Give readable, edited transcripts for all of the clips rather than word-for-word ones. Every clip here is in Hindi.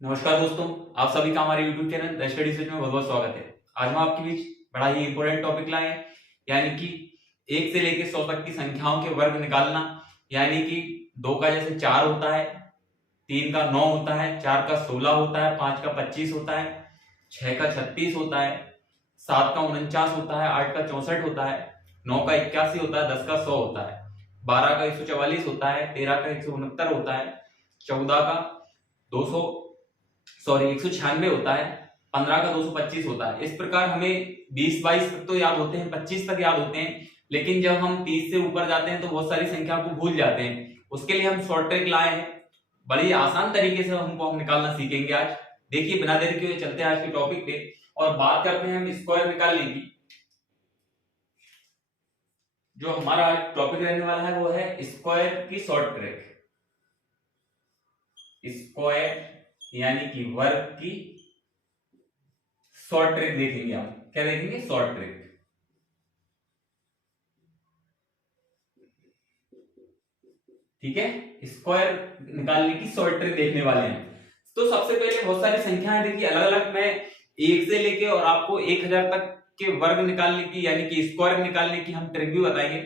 नमस्कार दोस्तों, आप सभी का हमारे YouTube channel the study switch में बहुत बहुत स्वागत है। आज हम आपके बीच बड़ा ही इंपॉर्टेंट टॉपिक लाए हैं, यानी कि 1 से लेकर 100 तक की संख्याओं के वर्ग निकालना। यानी कि 2 का जैसे 4 होता है, 3 का 9 होता है, 4 का 16 होता है, 5 का 25 होता है, 6 का 36 होता है, 7 का 49 होता है, 8 का 64 होता है, 9 का 81 होता है, 10 का 100 होता है, 12 का 144 होता है, 13 का 169 होता है, 14 का 200 196 होता है, 15 का 225 होता है। इस प्रकार हमें 20-22 तक तो याद होते हैं, 25 तक याद होते हैं, लेकिन जब हम 30 से ऊपर जाते हैं तो बहुत सारी संख्या को भूल जाते हैं। उसके लिए हम शॉर्ट ट्रिक लाए हैं, बड़ी आसान तरीके से हम निकालना सीखेंगे आज। देखिए, बिना देरी के चलते हैं आज के टॉपिक पे और बात करते हैं हम स्क्वायर निकालने की। जो हमारा टॉपिक रहने वाला है वो है स्क्वायर की शॉर्ट ट्रिक। स्क्वायर यानी कि वर्ग की शॉर्ट ट्रिक देखेंगे हम। क्या देखेंगे? Short trick. ठीक है, स्क्वायर निकालने की शॉर्ट ट्रिक देखने वाले हैं। तो सबसे पहले बहुत सारी संख्याएं देखिए अलग अलग, मैं 1 से लेके और आपको 1000 तक के वर्ग निकालने की यानी कि स्क्वायर निकालने की हम ट्रिक भी बताएंगे।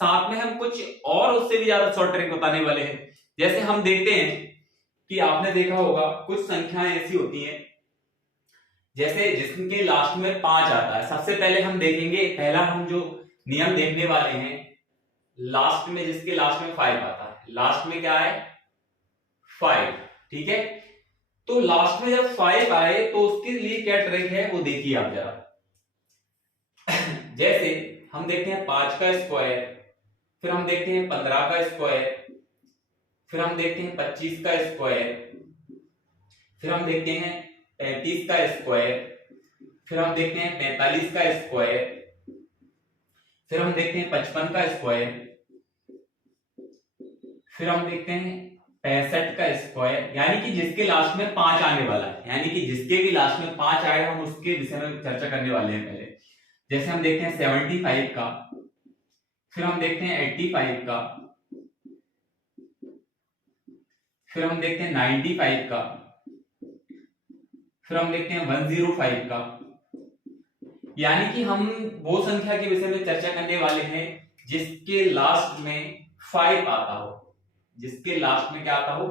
साथ में हम कुछ और उससे भी ज्यादा शॉर्ट ट्रिक बताने वाले हैं। जैसे हम देखते हैं कि आपने देखा होगा कुछ संख्याएं ऐसी होती हैं जैसे जिसके लास्ट में 5 आता है। सबसे पहले हम देखेंगे, पहला हम जो नियम देखने वाले हैं, लास्ट में जिसके लास्ट में 5 आता है, लास्ट में क्या है? 5। ठीक है, तो लास्ट में जब 5 आए तो उसके लिए क्या ट्रिक है वो देखिए आप जरा। जैसे हम देखते हैं 5 का स्क्वायर, फिर हम देखते हैं 15 का स्क्वायर, फिर हम देखते हैं 25 का स्क्वायर, फिर हम देखते हैं 35 का स्क्वायर, फिर हम देखते हैं 45 का स्क्वायर, फिर हम देखते हैं 55 का स्क्वायर, फिर हम देखते हैं 65 का स्क्वायर। यानी कि जिसके लास्ट में 5 आने वाला है, यानी कि जिसके भी लास्ट में 5 आएगा हम उसके विषय में चर्चा करने वाले हैं पहले। जैसे हम देखते हैं 75 का, फिर हम देखते हैं 85 का, फिर हम देखते हैं 95 का, फिर हम देखते हैं 105 का। यानी कि हम वो संख्या के विषय में चर्चा करने वाले हैं जिसके लास्ट में 5 आता हो, जिसके लास्ट में क्या आता हो?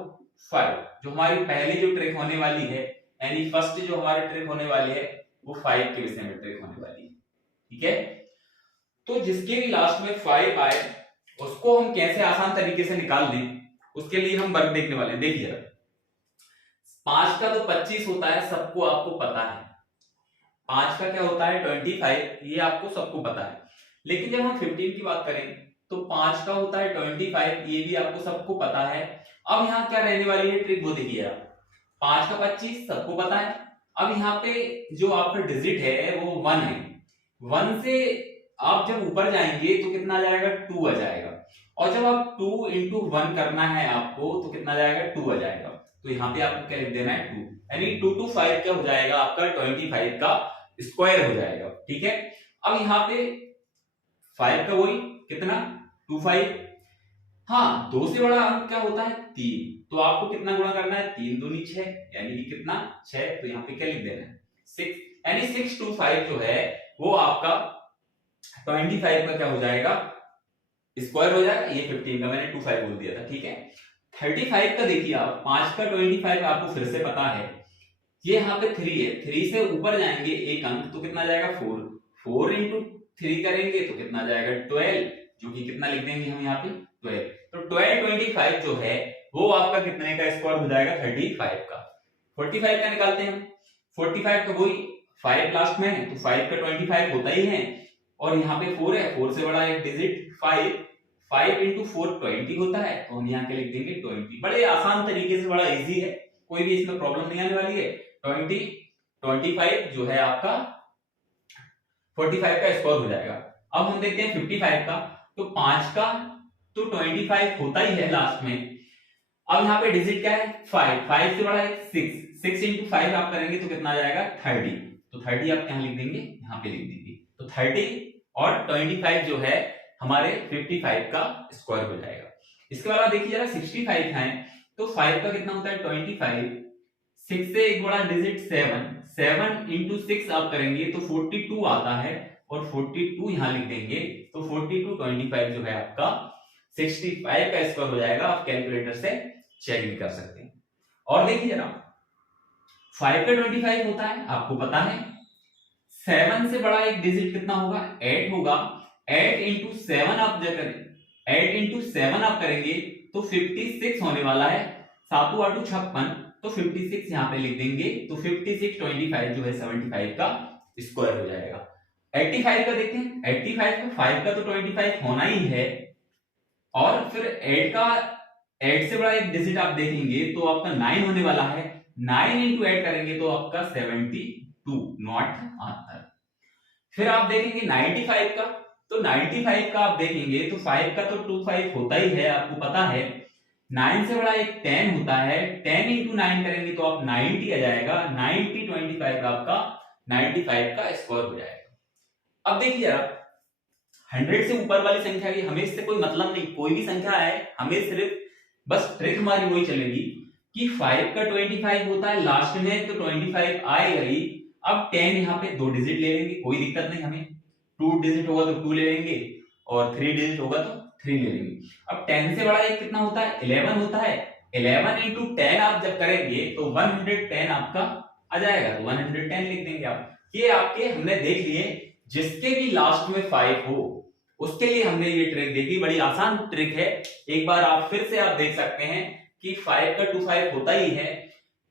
5। जो हमारी पहली जो ट्रिक होने वाली है, यानी फर्स्ट जो हमारी ट्रिक होने वाली है वो 5 के विषय में ट्रिक होने वाली है। ठीक है, तो जिसके भी लास्ट में 5 आए उसको हम कैसे आसान तरीके से निकाल दें, उसके लिए हम वर्ग देखने वाले हैं। देखिए, 5 का तो 25 होता है, सबको आपको पता है। 5 का क्या होता है? 25, ये आपको सबको पता है। लेकिन जब हम 15 की बात करें तो 5 का होता है 25, ये भी आपको सबको पता है। अब यहाँ क्या रहने वाली है ट्रिक वो देखिए आप। 5 का 25 सबको पता है। अब यहाँ पे जो आपका डिजिट है वो 1 है। 1 से आप जब ऊपर जाएंगे तो कितना आ जाएगा? 2 आ जाएगा। और जब आप 2 इंटू 1 करना है आपको तो कितना आ जाएगा? 2 आ जाएगा। तो यहाँ पे आपको क्या लिख देना है? 2। यानी 2 to 5 क्या हो जाएगा? आपका 25 का स्क्वायर हो जाएगा। ठीक है, अब यहाँ पे 5 का वही कितना? 25। हाँ, 2 से बड़ा अंक क्या होता है? 3। तो आपको कितना गुणा करना है? 3 दूनी 6, यानी कि कितना? 6। तो यहाँ पे क्या लिख देना है? 6। यानी 6 to 5 जो है वो आपका 25 का क्या हो जाएगा? स्क्वायर हो जाएगा। ये 15 का मैंने 25 बोल दिया था। ठीक है, 35 का देखिए आप, 5 का 25 आपको फिर से पता है। ये यहाँ पे 3 है, 3 से ऊपर जाएंगे एक अंक तो कितना जाएगा? 4। 4 इंटू 3 करेंगे तो कितना जाएगा? 12, जो कि कितना लिख देंगे हम यहाँ पे? 12। तो 12 25 जो है वो आपका कितने का स्क्वायर हो जाएगा? 35 का। 45 का निकालते हैं हम। 45 का वही 5 लास्ट में है तो 5 का 25 होता ही है, और यहाँ पे 4 है, 4 से बड़ा एक डिजिट 5। 5 इंटू 4 20 होता है, तो हम यहाँ पे लिख देंगे 20। बड़े आसान तरीके से, बड़ा इजी है, कोई भी इसमें प्रॉब्लम नहीं आने वाली है। 25 जो है आपका 45 का स्क्वायर हो जाएगा। अब हम देखते हैं 55 का, तो 5 का तो 25 होता ही है लास्ट में। अब यहाँ पे डिजिट क्या है? 5। 5 से बड़ा है 6। 6 इंटू 5 आप करेंगे तो कितना आ जाएगा? 30। तो 30 आप यहाँ लिख देंगे, यहाँ पे लिख देंगे। तो 30 और 25 जो है हमारे 55 का स्क्वायर हो जाएगा। इसके बाद देखिए जरा 65 है, तो 5 का कितना होता है? 25। 6 से एक बड़ा डिजिट 7, 7 इंटू 6 आप करेंगे तो 42 आता है, और 42 यहां लिख देंगे तो 42 25 जो है आपका 65 का स्क्वायर हो जाएगा। आप कैलकुलेटर से चेक भी कर सकते हैं। और देखिए जरा 5 का 25 होता है, आपको पता है। 7 से बड़ा एक डिजिट कितना होगा, 8 होगा। 8 इंटू 7 आप जब करें 8 इंटू 7 आप करेंगे तो 56 होने वाला है। 7 8 56, तो 56 यहां पे लिख देंगे तो 56 25 जो है 75 का स्क्वायर हो जाएगा। 85 का देखते हैं, 85 का 5 का तो 25 होना ही है, और फिर 8 का 8 से बड़ा एक डिजिट आप देखेंगे तो आपका 9 होने वाला है। 9 इंटू 8 करेंगे तो आपका 72 नॉट आता है। फिर आप देखेंगे 95 का, तो 95 का आप देखेंगे तो 5 का तो 25 होता ही है, आपको पता है। 9 से बड़ा एक 10 होता है, 10 इंटू 9 करेंगे तो आप 90 आ जाएगा। 90 25 आपका 95 का स्क्वायर हो जाएगा। अब देखिए जरा 100 से ऊपर वाली संख्या की हमें इससे कोई मतलब नहीं, कोई भी संख्या है, हमें सिर्फ बस ट्रिक हमारी वही चलेगी कि 5 का 25 होता है लास्ट में तो 25 आएगा ही। अब 10 यहाँ पे 2 डिजिट ले लेंगे, कोई दिक्कत नहीं हमें। 2 डिजिट होगा तो 2 ले लेंगे, और 3 डिजिट होगा तो 3 ले लेंगे। अब 10 से बड़ा एक कितना होता है, 11 होता है। 11 इंटू 10 आप जब करेंगे तो 110 आपका आ जाएगा, तो 110 लिख देंगे आप। ये आपके हमने देख लिए, जिसके भी लास्ट में 5 हो उसके लिए हमने ये ट्रिक देखी, बड़ी आसान ट्रिक है। एक बार आप फिर से आप देख सकते हैं कि 5 का 25 होता ही है,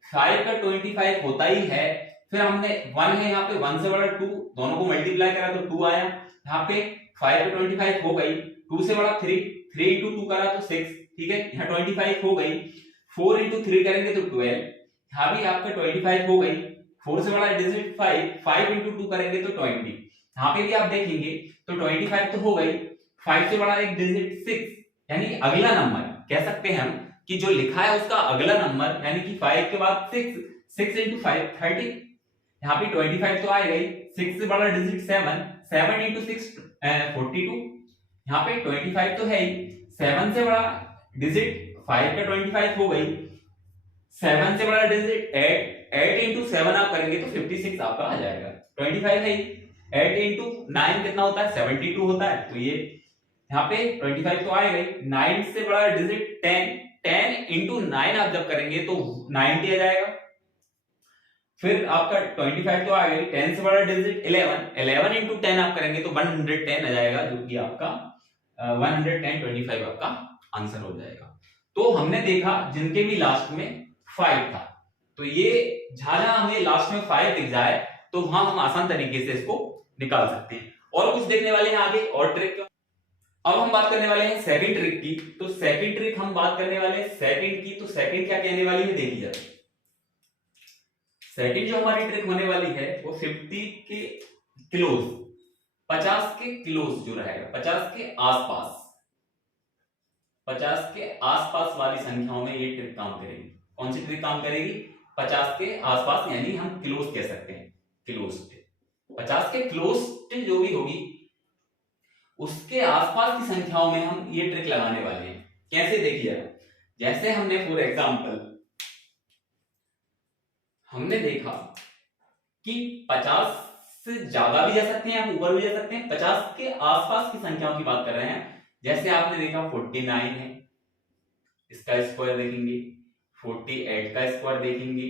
5 का 25 होता ही है। फिर हमने 1 है यहाँ पे, 1 से बड़ा 2, दोनों को मल्टीप्लाई करा तो 2 आया। यहाँ पे 5 का 25 हो गई, 2 से बड़ा 3, 3 इंटू 2 करा तो 6, ठीक है। यहाँ 25 हो गई, 4 इंटू 3 करेंगे तो 12, यहाँ भी आपका 25 हो गई। 4 से बड़ा डिजिट 5, 5 इंटू 2 करेंगे तो 20, यहाँ पे भी आप देखेंगे तो 25 तो हो गई। 5 से बड़ा एक डिजिट 6, यानी अगला नंबर कह सकते हैं हम कि जो लिखा है उसका अगला नंबर, यानी कि 5 के बाद 6, 6 इंटू 5 30, यहाँ पे 25 तो आ गई। 6 से बड़ा डिजिट 7, 7 इंटू 6 42, यहाँ पे 25 तो है ही। 7 से बड़ा डिजिट 5 का 25 हो गई। 7 से बड़ा डिजिट 8, 8 इंटू 7 आप करेंगे तो 56 आपका आ जाएगा। 25 है ही, 8 इंटू 9 कितना होता है, 72 होता है। तो ये यहाँ पे 25 तो आएगा ही। 9 से बड़ा डिजिट 10, 10 इंटू 9 आप जब करेंगे तो 90 आ जाएगा। फिर आपका 25 तो आ गई। 10 से बड़ा डिजिट 11, 11 इंटू 10 आप करेंगे तो 110 आ जाएगा, जो कि आपका 110 25 आपका आंसर हो जाएगा। तो हमने देखा जिनके भी लास्ट में 5 था, तो ये जहां जहां हमें लास्ट में 5 दिख जाए तो वहां हम आसान तरीके से इसको निकाल सकते हैं। और कुछ देखने वाले हैं आगे और ट्रिक। अब हम बात करने वाले हैं सेकंड ट्रिक की। तो सेकंड ट्रिक हम बात करने वाले हैं सेकंड की। तो सेकंड क्या कहने वाली है देखिए जरा। सेकंड जो हमारी ट्रिक होने वाली है वो 50 के क्लोज, 50 के क्लोज जो रहेगा, 50 के आसपास, 50 के आसपास वाली संख्याओं में ये ट्रिक काम करेगी। कौन सी ट्रिक काम करेगी, 50 के आसपास, यानी हम क्लोज कह सकते हैं, क्लोज। 50 के क्लोज जो भी होगी उसके आसपास की संख्याओं में हम ये ट्रिक लगाने वाले हैं। कैसे देखिए, जैसे हमने फॉर एग्जांपल हमने देखा कि 50 से ज्यादा भी जा सकते हैं, हम ऊपर भी जा सकते हैं। 50 के आसपास की संख्याओं की बात कर रहे हैं। जैसे आपने देखा 49 है, इसका स्क्वायर देखेंगे। 48 का स्क्वायर देखेंगे।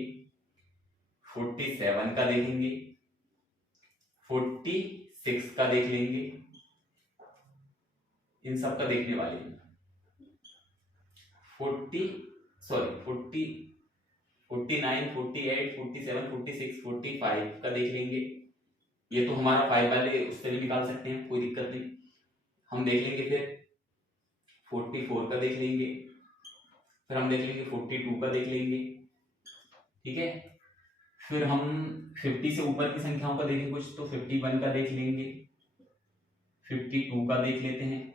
47 का देखेंगे। 46 का देख लेंगे। इन सब का देखने वाले हैं। 49, 48, 47, 46, 45 का देख लेंगे। ये तो हमारा 5 वाले उससे भी निकाल सकते हैं, कोई दिक्कत नहीं। हम देख लेंगे फिर 44 का देख लेंगे। फिर हम देख लेंगे 42 का देख लेंगे, ठीक है। फिर हम 50 से ऊपर की संख्याओं का देखें कुछ, तो 51 का देख लेंगे। 52 का देख लेते हैं।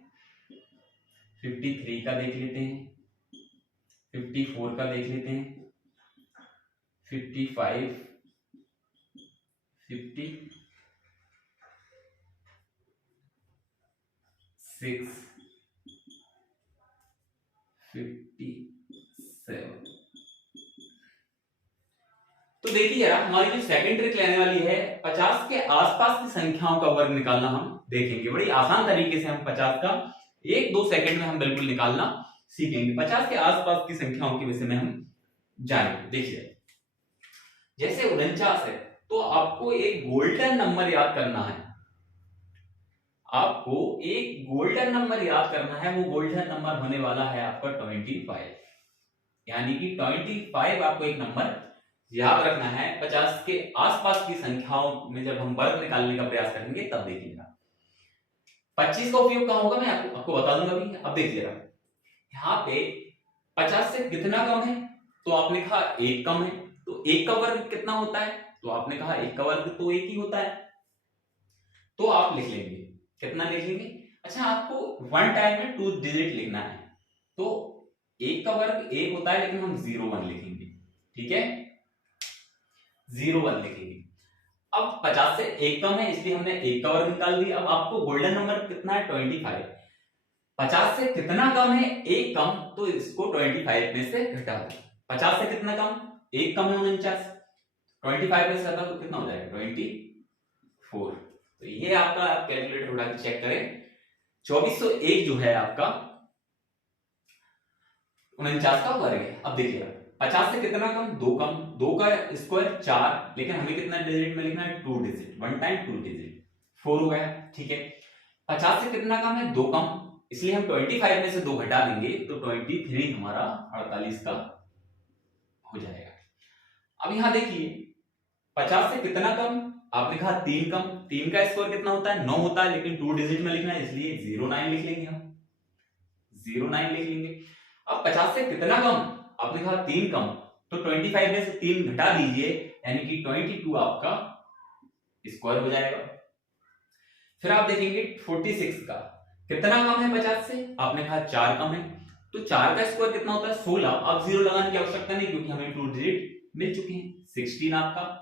53 का देख लेते हैं। 54 का देख लेते हैं। 55, 56, 57, तो देखिए जरा, हमारी जो सेकंड ट्रिक लेने वाली है, 50 के आसपास की संख्याओं का वर्ग निकालना हम देखेंगे। बड़ी आसान तरीके से हम 50 का 1-2 सेकंड में हम बिल्कुल निकालना सीखेंगे। 50 के आसपास की संख्याओं के विषय में हम जानेंगे। देखिए, जैसे 49 है, तो आपको एक गोल्डन नंबर याद करना है। आपको एक गोल्डन नंबर याद करना है। वो गोल्डन नंबर होने वाला है आपका 25, यानी कि 25 आपको एक नंबर याद रखना है। 50 के आसपास की संख्याओं में जब हम वर्ग निकालने का प्रयास करेंगे तब देखिएगा। 25 का उपयोग कहां होगा, मैं आपको बता दूंगा अभी। अब देखिएगा, यहाँ पे 50 से कितना कम है, तो आपने कहा 1 कम है, तो 1 का वर्ग कितना होता है, तो आपने कहा 1 का वर्ग तो 1 ही होता है, तो आप लिख लेंगे। कितना लिख लेंगे? अच्छा, आपको वन टाइम में 2 डिजिट लिखना है, तो 1 का वर्ग 1 होता है, लेकिन हम 01 लिखेंगे। ठीक है, 01 लिखेंगे। अब 50 से 1 कम है, इसलिए हमने 1 का वर्ग निकाल दिया। अब आपको गोल्डन नंबर कितना है? 25। 50 से कितना कम है? 1 कम, तो इसको 25 में से घटा दो। 50 से कितना कम? 1 कम है 49, 25 में से घटा तो कितना हो जाएगा? 24। तो ये आपका, आप कैलकुलेटर उठा के चेक करें, 2401 जो है आपका 49 का वर्ग है। अब देखिए, 50 से कितना कम? 2 कम, 2 का स्क्वायर 4, लेकिन हमें कितना डिजिट में लिखना है? 2 डिजिट, वन टाइम 2 डिजिट, 4 हो गया। ठीक है, 50 से कितना कम है? 2 कम, इसलिए हम 25 में से 2 घटा देंगे, तो 23 हमारा 48 का हो जाएगा। अब यहां देखिए, 50 से कितना कम? आपने कहा 3 कम, 3 का स्क्वायर कितना होता है? 9 होता है, लेकिन 2 डिजिट में लिखना है, इसलिए 09 लिख लेंगे हम, 09 लिख लेंगे। अब 50 से कितना कम? आपने कहा 3 कम, तो 25 में से 3 घटा दीजिए, यानी कि 22 आपका स्क्वायर हो जाएगा। फिर आप देखेंगे 46 का कितना कम है 50 से? आपने कहा 4 कम है, तो 4 का स्क्वायर कितना होता है? 16। अब 0 लगाने की आवश्यकता नहीं, क्योंकि हमें 2 डिजिट मिल चुके हैं, 16 आपका।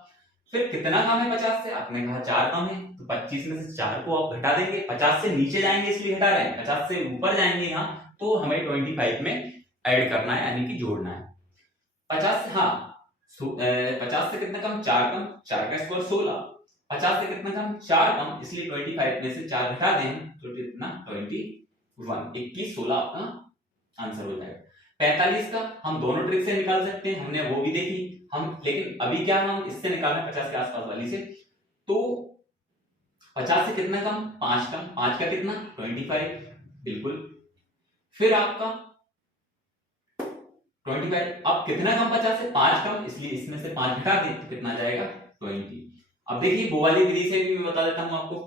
फिर कितना कम है 50 से? आपने कहा 4 कम है, तो 25 में से 4 को आप घटा देंगे। 50 से नीचे जाएंगे इसलिए घटा रहे हैं, 50 से ऊपर जाएंगे यहाँ, तो हमें 25 में ऐड करना है, यानी कि जोड़ना है। 50 से, हाँ, 50 से कितना कम? 4 कम, 4 का स्क्वायर 16। 50 से कितना कम? 4 कम, इसलिए 25 में से 4 घटा दें, तो कितना? 21, 21, 16 आपका आंसर हो जाएगा। 45 का हम दोनों ट्रिक से निकाल सकते हैं, हमने वो भी देखी हम, लेकिन अभी क्या हम इससे निकाल रहे हैं 50 के आसपास वाली से। तो 50 से कितना कम? 5 कम, 5 का कितना? 25, बिल्कुल। फिर आपका 25, अब कितना कम? 50 से 5 कम, इसलिए इसमें से 5 घटा दें, तो कितना जाएगा? 20। अब देखिए, वो वाली विधि से भी मैं बता देता हूं आपको।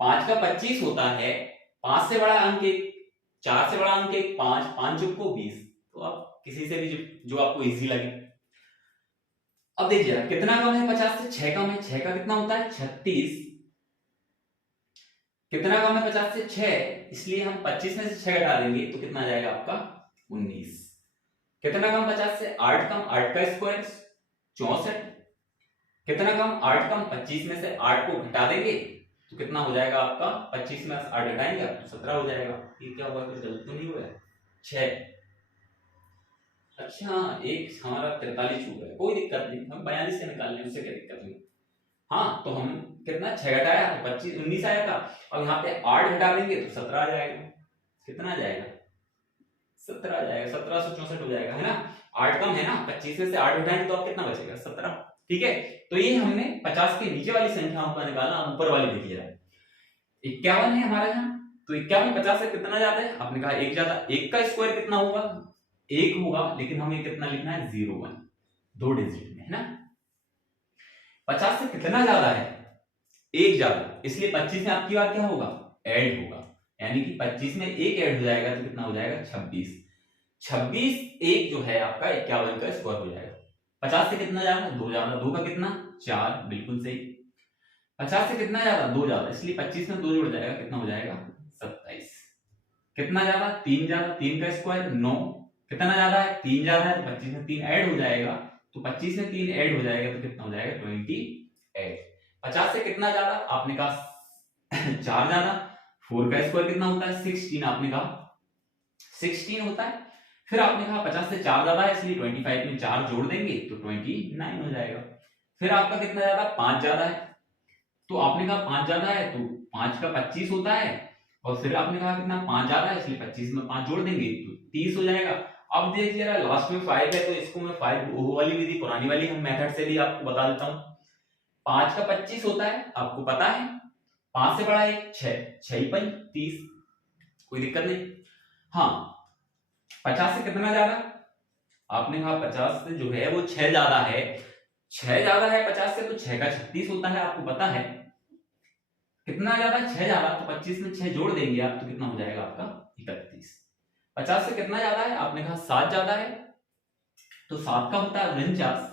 5 का 25 होता है, 5 से बड़ा अंक 1, 4 से बड़ा अंक 1, 5, 5 को 20। तो आप किसी से भी जो आपको इजी लगे। अब देखिए कितना कम है 50 से? 6 कम है, 6 का कितना होता है? 36। कितना कम है 50 से? 6, इसलिए हम 25 में से 6 घटा देंगे, तो कितना जाएगा आपका? 19। कितना कम 50 से? 8 कम, 8 का स्क्वायर 64। कितना कम? 8 कम, 25 में से 8 को घटा देंगे, तो कितना हो जाएगा आपका? 25 में से 8 घटाएंगे तो 17 हो जाएगा। ये क्या हुआ? कुछ गलत तो नहीं हुआ है? 6, अच्छा, एक हमारा 43 हुआ है, कोई दिक्कत नहीं, हम 42 से निकाल लें, उससे क्या दिक्कत नहीं। हाँ, तो हम कितना 6 घटाया तो 25, 19 आया था। अब यहाँ पे 8 घटा देंगे तो 17 आ जाएगा। कितना आ जाएगा? 17 आ जाएगा, 1764 हो जाएगा, है ना। 8 कम है ना, 25 में से 8 घटाएंगे तो अब कितना बचेगा? 17। ठीक है, तो ये हमने 50 के नीचे वाली संख्याओं का निकाला। ऊपर वाली देखिए, 51 है हमारे यहाँ, तो 51 50 से कितना ज्यादा है? आपने कहा 1 ज्यादा। 1 का स्क्वायर कितना होगा? 1 होगा, लेकिन हमें कितना लिखना है? 01, 2 डिजिट में, है ना। 50 से कितना ज्यादा है? 1 ज्यादा, इसलिए 25 में आपकी बात क्या होगा? ऐड होगा, यानी कि 25 में 1 ऐड हो जाएगा, तो कितना हो जाएगा? 26। 26 1 जो है आपका 51 का स्क्वायर हो जाएगा। 50 से कितना ज्यादा? 2 ज्यादा, 2 का कितना? 4, बिल्कुल सही। 50 से कितना ज्यादा? 2 ज्यादा, इसलिए 25 में 2 जुड़ जाएगा, कितना हो जाएगा? 27। कितना ज्यादा? 3 ज्यादा, 3 का स्क्वायर 9। कितना ज्यादा है? 3 ज्यादा है, तो 25 में 3 ऐड हो जाएगा, तो 25 में 3 ऐड हो जाएगा, तो कितना हो जाएगा? 28। 50 से कितना ज्यादा? आपने कहा 4 ज्यादा। 4 का स्क्वायर कितना होता है? 16, आपने कहा 16 होता है। फिर आपने कहा 50 से 4 ज्यादा है, इसलिए 25 में 4 जोड़ देंगे तो 29 हो जाएगा। फिर आपका कितना ज्यादा, 5 ज्यादा है, तो आपने कहा 5 ज्यादा है तो 5 का 25 होता है, और फिर आपने कहा कितना, 5 ज्यादा है, इसलिए 25 में 5 जोड़ देंगे तो 30 हो जाएगा। अब देखिए जरा, लास्ट में 5 है तो इसको मैं 5 वो वाली विधि, पुरानी वाली हम मेथड से भी आपको बता देता हूँ। 5 का 25 होता है, आपको पता है, 5 से बड़ा एक 6, 6 5 30, कोई दिक्कत नहीं। हाँ, 50 से कितना ज्यादा, आपने कहा 50 से जो है वो 6 ज्यादा है, 6 ज्यादा है 50 से, तो 6 का 36 होता है, आपको पता है। कितना ज्यादा, 6 ज्यादा, तो 25 में 6 जोड़ देंगे आप तो कितना हो जाएगा आपका, 31। 50 से कितना ज्यादा है, आपने कहा 7 ज्यादा है, तो 7 का होता है 49,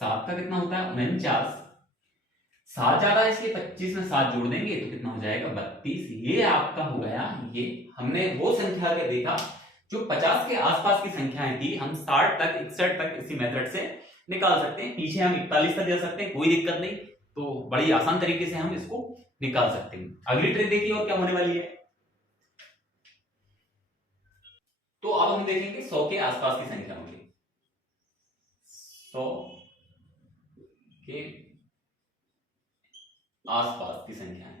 7 का कितना होता है 49, 7 ज्यादा है इसलिए 25 में 7 जोड़ देंगे तो कितना हो जाएगा 32। ये आपका हो गया, ये हमने वो संख्या के देखा जो 50 के आसपास की संख्याएं थी, हम 60 तक 61 तक इसी मेथड से निकाल सकते हैं। पीछे हम 41 तक जा सकते हैं, कोई दिक्कत नहीं, तो बड़ी आसान तरीके से हम इसको निकाल सकते हैं। अगली ट्रिक देखिए और क्या होने वाली है। तो अब हम देखेंगे 100 के आसपास की संख्या होंगी, 100 के आसपास की संख्या है।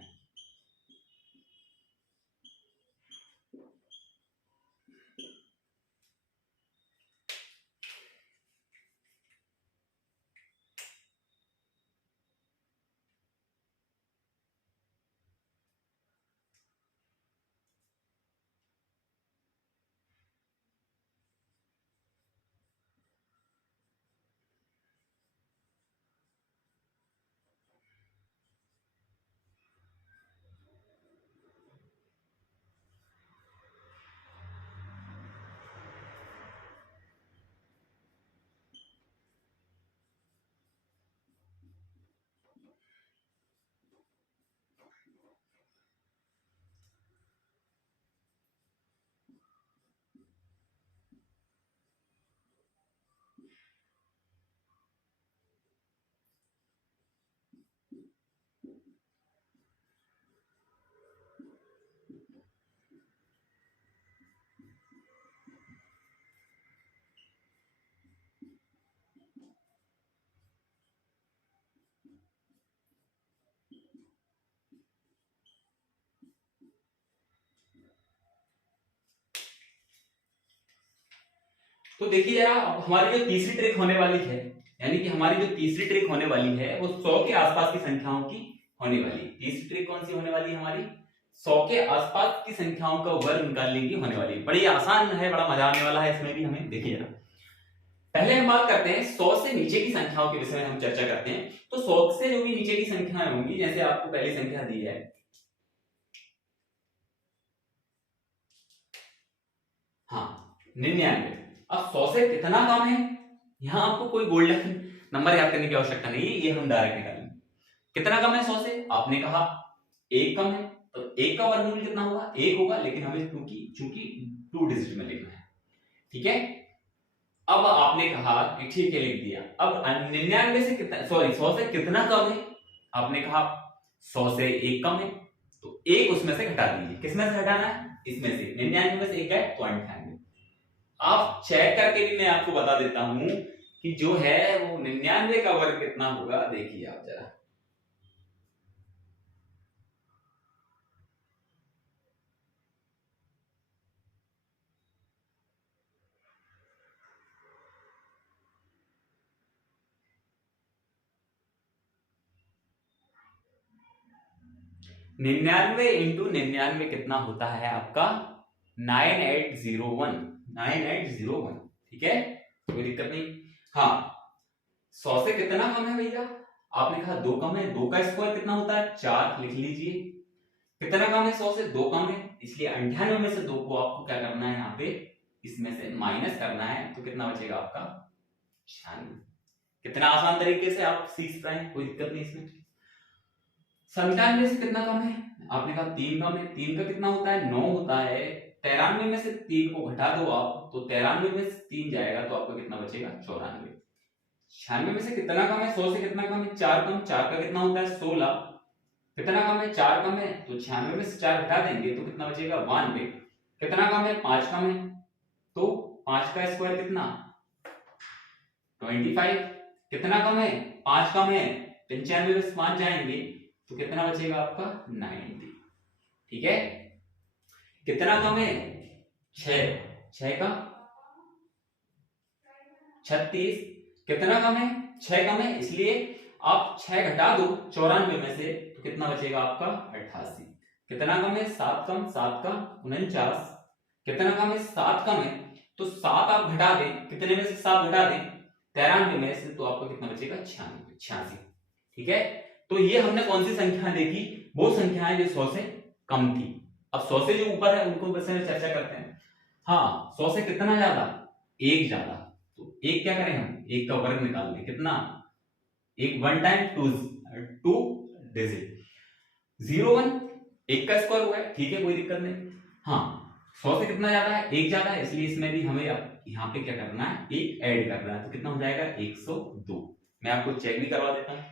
तो देखिए जरा, अब हमारी जो तीसरी ट्रिक होने वाली है, यानी कि हमारी जो तीसरी ट्रिक होने वाली है वो 100 के आसपास की संख्याओं की होने वाली है। तीसरी ट्रिक कौन सी होने वाली है हमारी, 100 के आसपास की संख्याओं का वर्ग निकालने की होने वाली है। बड़ी आसान है, बड़ा मजा आने वाला है इसमें भी हमें। देखिए जरा, पहले हम बात करते हैं 100 से नीचे की संख्याओं के विषय में हम चर्चा करते हैं। तो 100 से जो भी नीचे की संख्याएं होंगी, जैसे आपको पहली संख्या दी है, हाँ 99। अब 100 से कितना कम है, यहां आपको कोई गोल्डन नंबर याद करने की आवश्यकता नहीं है, ये हम डायरेक्ट निकालेंगे। कितना कम है 100 से, आपने कहा 1 कम है, तो 1 का वर्गमूल कितना होगा, 1 होगा, लेकिन हमें चूंकि 2 डिजिट में लिखना है, ठीक है। अब आपने कहा कि ठीक है, लिख दिया। अब 99 से कितना, सॉरी 100 से कितना कम है, आपने कहा 100 से 1 कम है, तो 1 उसमें से घटा दीजिए। किसमें से घटाना है, इसमें से। 99 में से 1 है तो 98। आप चेक करके भी मैं आपको बता देता हूं कि जो है वो 99 का वर्ग कितना होगा, देखिए आप जरा। निन्यानवे इंटू 99 कितना होता है आपका, 9801। 9801, ठीक है, कोई दिक्कत नहीं। हाँ, 100 से कितना कम है भैया, आपने कहा 2 कम है, 2 का स्क्वायर कितना होता है 4, लिख लीजिए। कितना कम है 100 से, 2 कम है, इसलिए 98 में से 2 को आपको क्या करना है, यहाँ पे इसमें से माइनस करना है, तो कितना बचेगा आपका 96। कितना आसान तरीके से आप सीख पाए, कोई दिक्कत नहीं इसमें। 97 से कितना कम है, आपने कहा 3 कम है, 3 का कितना होता है 9 होता है। 93 में से 3 को घटा दो आप, तो 93 में से 3 जाएगा तो आपका कितना बचेगा 94। 96 में से कितना कम है, 100 से कितना कम है 4 कम, 4 का कितना होता है 16। कितना कम है 4 कम है, तो 96 में से 4 घटा देंगे तो कितना बचेगा 92। कितना कम है, 5 कम है, तो 5 का स्क्वायर कितना 25। कितना कम है, 5 कम है, 95 में 5 जाएंगे तो कितना बचेगा आपका 90। ठीक है, कितना कम है 6, 6 का 36। कितना कम है 6 कम है, इसलिए आप 6 घटा दो 94 में से तो कितना बचेगा आपका 88। कितना कम है 7 कम, 7 का 49। कितना कम है 7 कम है, तो 7 आप घटा दें, कितने में से 7 घटा दें 93 में से, तो आपको कितना बचेगा 86। ठीक है, तो ये हमने कौन सी संख्या देखी, वो संख्याएं जो 100 से कम थी। अब 100 से जो ऊपर है उनको बस चर्चा करते हैं। हाँ, 100 से कितना ज्यादा, 1 ज्यादा, तो 1 क्या करें हम, 1 का वर्ग निकाल दें, कितना 1 1 टाइम 2 डिजिट 01, 1 का स्क्वायर हुआ है, ठीक है कोई दिक्कत नहीं। हाँ, 100 से कितना ज्यादा है, 1 ज्यादा है, इसलिए इसमें भी हमें यहाँ पे क्या करना है, 1 ऐड करना है, तो कितना हो जाएगा 102। मैं आपको चेक भी करवा देता हूं,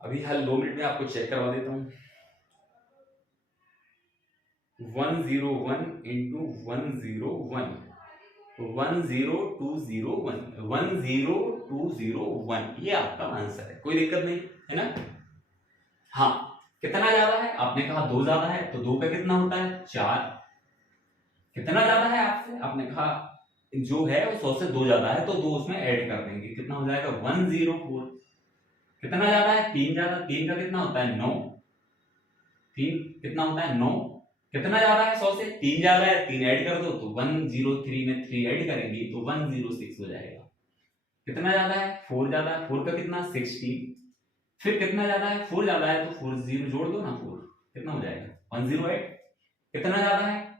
अभी हाल 2 मिनट में आपको चेक करवा देता हूं। 101 इंटू 101 10201 10201, ये आपका आंसर है, कोई दिक्कत नहीं है ना। हाँ, कितना ज्यादा है, आपने कहा 2 ज्यादा है, तो 2 का कितना होता है 4। कितना ज्यादा है आपसे, आपने कहा जो है वो 100 से 2 ज्यादा है, तो 2 उसमें ऐड कर देंगे, कितना हो जाएगा 104। कितना ज्यादा है 3 ज्यादा, 3 का कितना होता है 9, 3 कितना होता है 9। कितना ज्यादा है 100 से, 3 ज्यादा है, 3 ऐड कर दो तो 103 में 3 ऐड करेंगे तो 106 हो जाएगा। कितना ज्यादा है 4 ज्यादा है, 4 का कितना 16। फिर कितना ज्यादा है 4 ज्यादा है, तो 4 0 जोड़ दो ना, 4 कितना हो जाएगा 108। कितना ज्यादा है,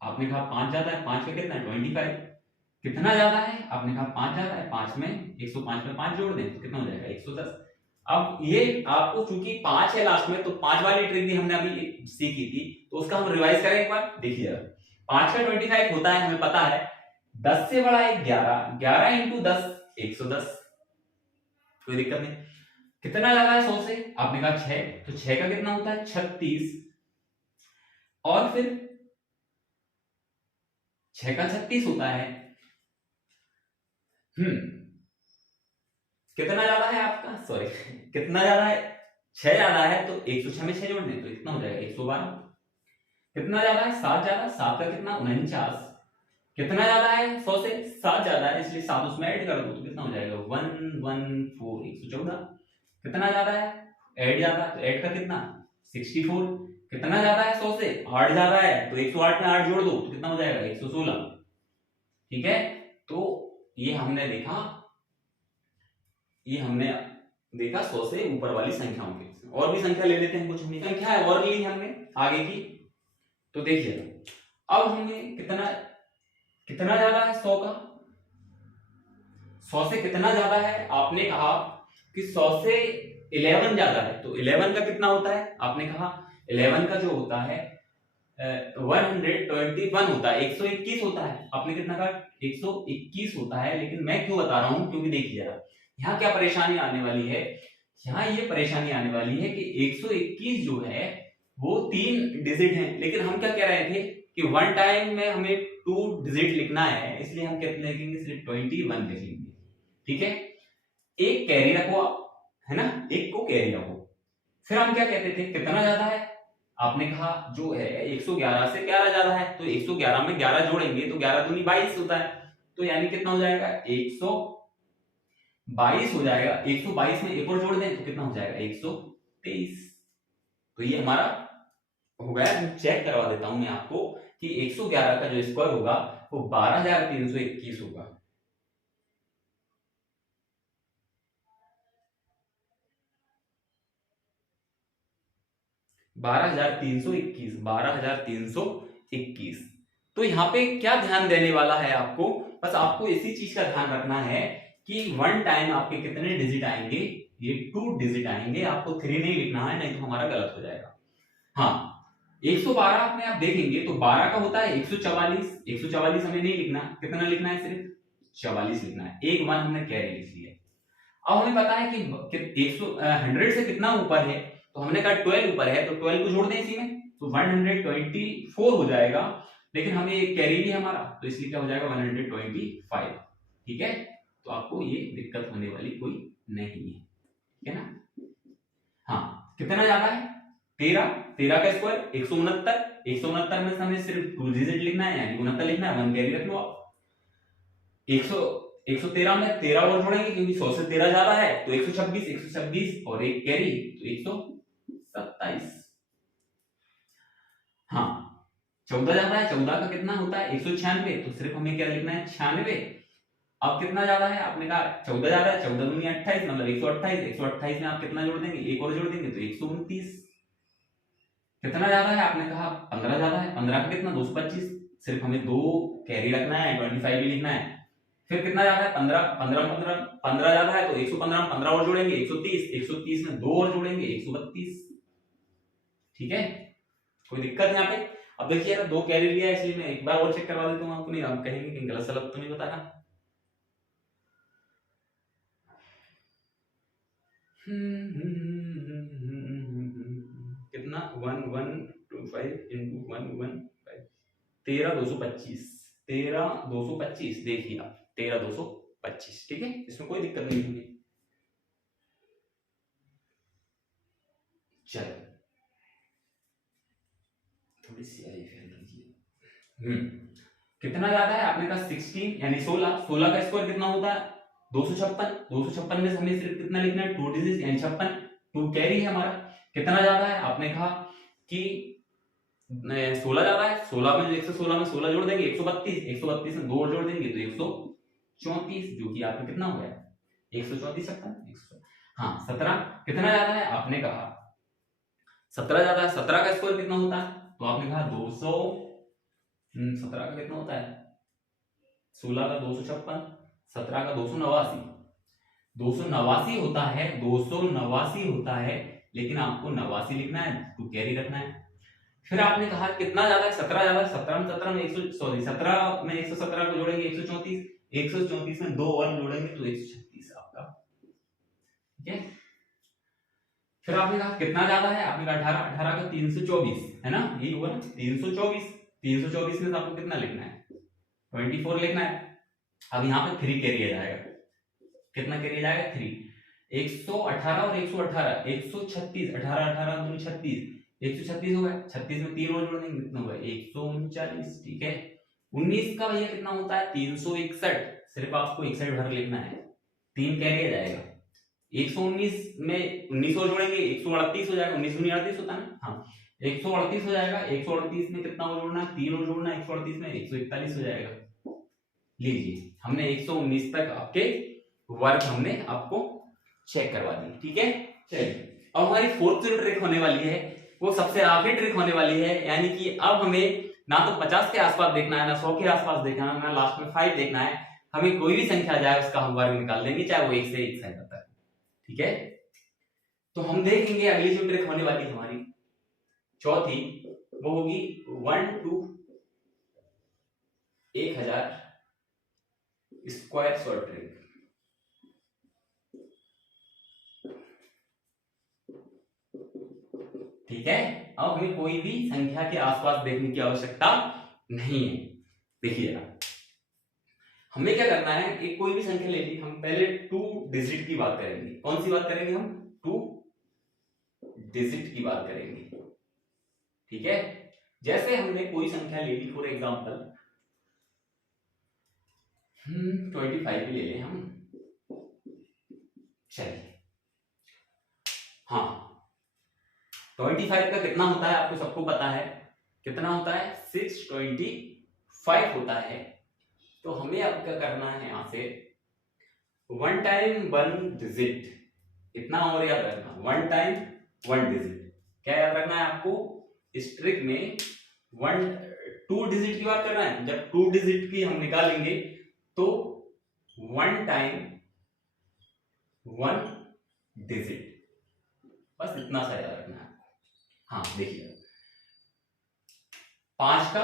आपने कहा 5 ज्यादा है, 5 का कितना 25। कितना ज्यादा है, आपने कहा 5 ज्यादा है, 5 में 105 में 5 जोड़ दें तो कितना हो जाएगा 110। अब ये आपको चूंकि 5 है लास्ट में, तो 5 वाली ट्रिक भी हमने अभी सीखी थी, तो उसका हम रिवाइज करें एक बार, देखिए 5 का 25 होता है, हमें पता है 10 से बड़ा है 11, 11 इंटू 10 110, कोई दिक्कत नहीं। कितना ज्यादा है 100 से, आपने कहा 6, तो 6 का कितना होता है 36, और फिर 6 का 36 होता है। कितना ज्यादा है आपका, सॉरी कितना ज्यादा है 6 ज्यादा है, तो 106 में 6 जोड़ने तो कितना हो जाएगा 112। कितना ज्यादा है 7 ज्यादा, 7 का कितना 49। कितना ज्यादा है 100 से, 7 ज्यादा है, इसलिए 7 उसमें ऐड कर दो तो कितना हो जाएगा 114 114। कितना ज्यादा है, ऐड ज्यादा, तो ऐड का कितना 64। कितना ज्यादा है 100 से, 8 ज्यादा है, तो 108 में 8 जोड़ दो तो कितना हो जाएगा 116। ठीक है, तो ये हमने देखा 100 से ऊपर वाली संख्याओं के। और भी संख्या ले लेते हैं, कुछ हमने संख्या और ली हमने आगे की, तो देखिए अब हमने कितना ज्यादा है 100 का, 100 से कितना ज्यादा है, आपने कहा कि 100 से 11 ज्यादा है, तो 11 का कितना होता है, आपने कहा 11 का जो होता है 121 होता है, 121 होता है, आपने कितना कहा 121 होता है। लेकिन मैं क्यों बता रहा हूं, क्योंकि देखिए जरा यहाँ क्या परेशानी आने वाली है, यहाँ ये परेशानी आने वाली है कि 121 जो है वो 3 डिजिट है, लेकिन हम क्या कह रहे थे कि 1 टाइम में हमें 2 डिजिट लिखना है, इसलिए हम कितने लिखेंगे सिर्फ 21 लिखेंगे। ठीक है, एक कैरी रखो आप, है ना, एक को कैरी रखो। फिर हम क्या कहते थे कितना ज्यादा है, आपने कहा जो है 111 से 11 ज्यादा है, तो 111 में 11 जोड़ेंगे तो 11 दूनी 22 होता है, तो यानी कितना हो जाएगा 122 हो जाएगा। 122 में एक और जोड़ दें तो कितना हो जाएगा 123। तो ये हमारा हो गया। चेक करवा देता हूं मैं आपको कि 111 का जो स्क्वायर होगा वो 12321 होगा। बारह हजार तीन सौ इक्कीस। तो यहाँ पे क्या ध्यान देने वाला है आपको, बस आपको इसी चीज का ध्यान रखना है कि 1 टाइम आपके कितने डिजिट आएंगे, ये 2 डिजिट आएंगे, आपको 3 नहीं लिखना है, नहीं तो हमारा गलत हो जाएगा। हाँ, 112 में आप देखेंगे तो 12 का होता है 144, 144 हमें नहीं लिखना, कितना लिखना है सिर्फ 44 लिखना है, एक 1 हमने कैरी लिख लिया। अब हमें पता है कि 100 से कितना ऊपर है, तो हमने कहा 12 ऊपर है, तो 12 को जोड़ दें इसी में, तो 124 हो जाएगा, लेकिन हमें एक कैरी भी हमारा, तो इसलिए क्या हो जाएगा 125। ठीक है, तो आपको ये दिक्कत होने वाली कोई नहीं है, ठीक है ना। हाँ, कितना ज्यादा है 13, 13 का स्क्वायर 169, 169 में से हमें सिर्फ 2 डिजिट लिखना है, यानी 69 लिखना है, 1 कैरी रख लो आप। 113 में 13 और जोड़ेंगे क्योंकि 100 से 13 ज्यादा है, तो 126, 126 और एक कैरी तो 127। हाँ, 14 ज्यादा है, 14 का कितना होता है 196, तो सिर्फ हमें क्या लिखना है 96। अब कितना ज्यादा है, आपने कहा 14 ज्यादा है, 14 दूनी 28 मतलब 128, 128 में आप कितना जोड़ देंगे, एक और जोड़ देंगे तो 129। कितना ज्यादा है, आपने कहा 15 ज्यादा है, 15 का कितना 225, सिर्फ हमें 2 कैरी रखना है, 25 भी लिखना है। फिर कितना ज्यादा है 15, 15 15 15 ज्यादा है तो 115 में 15 और जोड़ेंगे 130, 130 में 2 और जोड़ेंगे 132। ठीक है, कोई दिक्कत यहाँ पे। अब देखिए यार 2 कैरी लिया है, इसलिए मैं एक बार और चेक करवा देता हूँ आपको, नहीं आप कहेंगे कि गलत सलत तो नहीं बता रहा। कितना 1125 इंटू 115, 13225, 13225 देखिए आप 13225। ठीक है, इसमें कोई दिक्कत नहीं होगी। चलो थोड़ी सी आई फिर लीजिए। कितना ज्यादा है, आपने कहा 16 यानी 16, 16 का स्क्वायर कितना होता है 256, 256 में हमें सिर्फ कितना लिखना है 2 डिजिट यानी 56, 2 कैरी है हमारा। कितना ज्यादा है, आपने कहा कि 16 ज्यादा है, 16 में 116 में 16 जोड़ देंगे 132, 132 में 2 और जोड़ देंगे तो 134, जो कि आपका कितना हो गया 134 17। हाँ 17 कितना ज्यादा है, आपने कहा 17 ज्यादा है, 17 का स्क्वायर कितना होता है, तो आपने कहा 200, 17 का कितना होता है 16 का 256, 17 का 289, 289 होता है, 289 होता है, लेकिन आपको 89 लिखना है, टू कैरी रखना है। फिर आपने कहा कितना ज्यादा है 17 ज्यादा है, 17 में 17 में 17 में 117 को जोड़ेंगे 134, 134 में 2 और जोड़ेंगे तो 136 आपका। ठीक है, फिर आपने कहा कितना ज्यादा है, आपने कहा 18, 18 का 324 है ना, यही हुआ ना 324, 324 में आपको कितना लिखना है 24 लिखना है। अब यहाँ पे 3 कैरी आ जाएगा, कितना कैरी जाएगा 3, 118 और 118 136, 18 18 दूनी 36, 136 हो गया, 36 में 3 और जोड़ देंगे कितना होगा 139। ठीक है, 19 का भैया कितना होता है 361, सिर्फ आपको 61 भर लिखना है, 3 कैरी आ जाएगा। 119 में 19 और जोड़ेंगे 138 हो जाएगा, 19 38 होता है ना, हाँ 138 हो जाएगा, 138 में कितना और जोड़ना है 3 और जोड़ना है, 138 में 141 हो जाएगा। लीजिए हमने 119 तक आपके वर्क हमने आपको चेक करवा दी। ठीक है, चलिए अब हमारी फोर्थ जो ट्रिक होने वाली है वो सबसे आखिरी ट्रिक होने वाली है, यानी कि अब हमें ना तो 50 के आसपास देखना है, ना 100 के आसपास देखना है, ना लास्ट में 5 देखना है, हमें कोई भी संख्या जाए उसका हम वर्ग निकाल देंगे, चाहे वो 1 से 1 तक। ठीक है, तो हम देखेंगे अगली जो ट्रिक होने वाली हमारी चौथी, वो होगी 1 to 1000 स्क्वायर सॉर्ट ट्रिक। ठीक है, अब हमें कोई भी संख्या के आसपास देखने की आवश्यकता नहीं है। देखिएगा हमें क्या करना है, एक कोई भी संख्या ले ली, हम पहले 2 डिजिट की बात करेंगे। कौन सी बात करेंगे हम 2 डिजिट की बात करेंगे। ठीक है, जैसे हमने कोई संख्या ले ली, फॉर एग्जांपल 25 ले लें हम, चलिए हाँ 25 का कितना होता है आपको सबको पता है, कितना होता है 625 होता है। तो हमें अब क्या करना है, यहां से 1 टाइम 1 डिजिट, इतना और याद रखना 1 टाइम 1 डिजिट। क्या याद रखना है आपको, इस ट्रिक में 2 डिजिट की बात करना है, जब 2 डिजिट की हम निकालेंगे तो 1 टाइम 1 डिजिट, बस इतना सा याद रखना है। हाँ देखिए 5 का